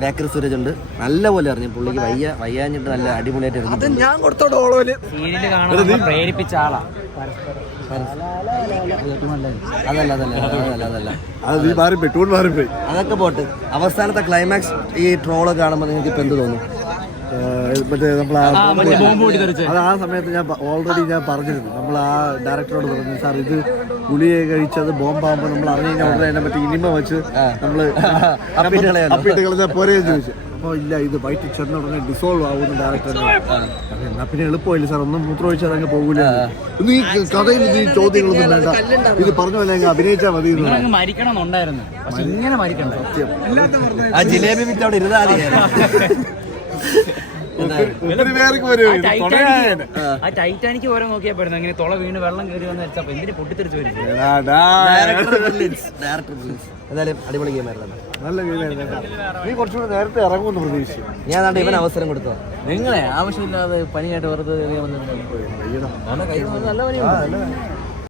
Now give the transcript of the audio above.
Bakery Sooraj ഉണ്ട്. നല്ല പോലെ അറിഞ്ഞു പുള്ളിക്ക് വയ്യാഞ്ഞിട്ട് നല്ല അടിപൊളിയായിട്ട് അത് ഞാൻ കൊടുത്തോട്ട് ഓളോല് സീരിയല് കാണാൻ പ്രേരിപ്പിച്ച ആളാ. അതൊക്കെ പോട്ട്. അവസാനത്തെ ക്ലൈമാക്സ് ഈ ട്രോള് കാണുമ്പോൾ നിങ്ങൾക്ക് ഇപ്പൊ എന്ത് തോന്നും? മറ്റേ നമ്മൾ അത് ആ സമയത്ത് ഞാൻ ഓൾറെഡി പറഞ്ഞിരുന്നു. നമ്മൾ ആ ഡയറക്ടറോട് പറഞ്ഞു, സാർ ഇത് ഗുളിയെ കഴിച്ചത് ബോംബാകുമ്പോൾ നമ്മൾ അറിഞ്ഞു കഴിഞ്ഞാൽ ഉടനെ അതിനെ പറ്റി ഇനിമ വെച്ച് നമ്മൾ അപ്പിട്ട് കളഞ്ഞാൽ പോരെ ചോദിച്ചു. അപ്പോൾ ഇല്ല, ഇത് വൈറ്റ് ചെന്ന ഉടനെ ഡിസോൾവ് ആവുമെന്ന് ഡയറക്ടർ. എന്നാ പിന്നെ എളുപ്പമില്ല സാർ, ഒന്നും മൂത്രമൊഴിച്ചാൽ അങ്ങ് പോകില്ല. ഈ കഥയിൽ ഈ ചോദ്യങ്ങളൊന്നും വേണ്ട, ഇത് പറഞ്ഞു പോലെ അങ്ങ് അഭിനയിച്ചാൽ മതി. മരിക്കണമെന്നുണ്ടായിരുന്നു, പക്ഷെ ഇങ്ങനെ മരിക്കണ്ട. ആ ജിലേബി വിറ്റ് അവിടെ ഇരുന്നാ ടൈറ്റാനിക്ക് ഓരോ നോക്കിയാ പോയിരുന്നു. അങ്ങനെ തുള വീണ് വെള്ളം കയറി വന്ന് വെച്ചപ്പോ എന്തിനു പൊട്ടിത്തെറിച്ച് വരും. എന്തായാലും അടിപൊളി ഗെയിമായിരുന്നു. നല്ല ഗെയിമായിരുന്നു. നീ കുറച്ചുകൂടെ നേരത്തെ ഇറങ്ങുമെന്ന് പ്രതീക്ഷിച്ചു. ഞാൻ നാട്ടെ ഇവൻ അവസരം കൊടുത്തോ? നിങ്ങളെ ആവശ്യമില്ലാതെ പനിയായിട്ട് വെറുതെ നല്ല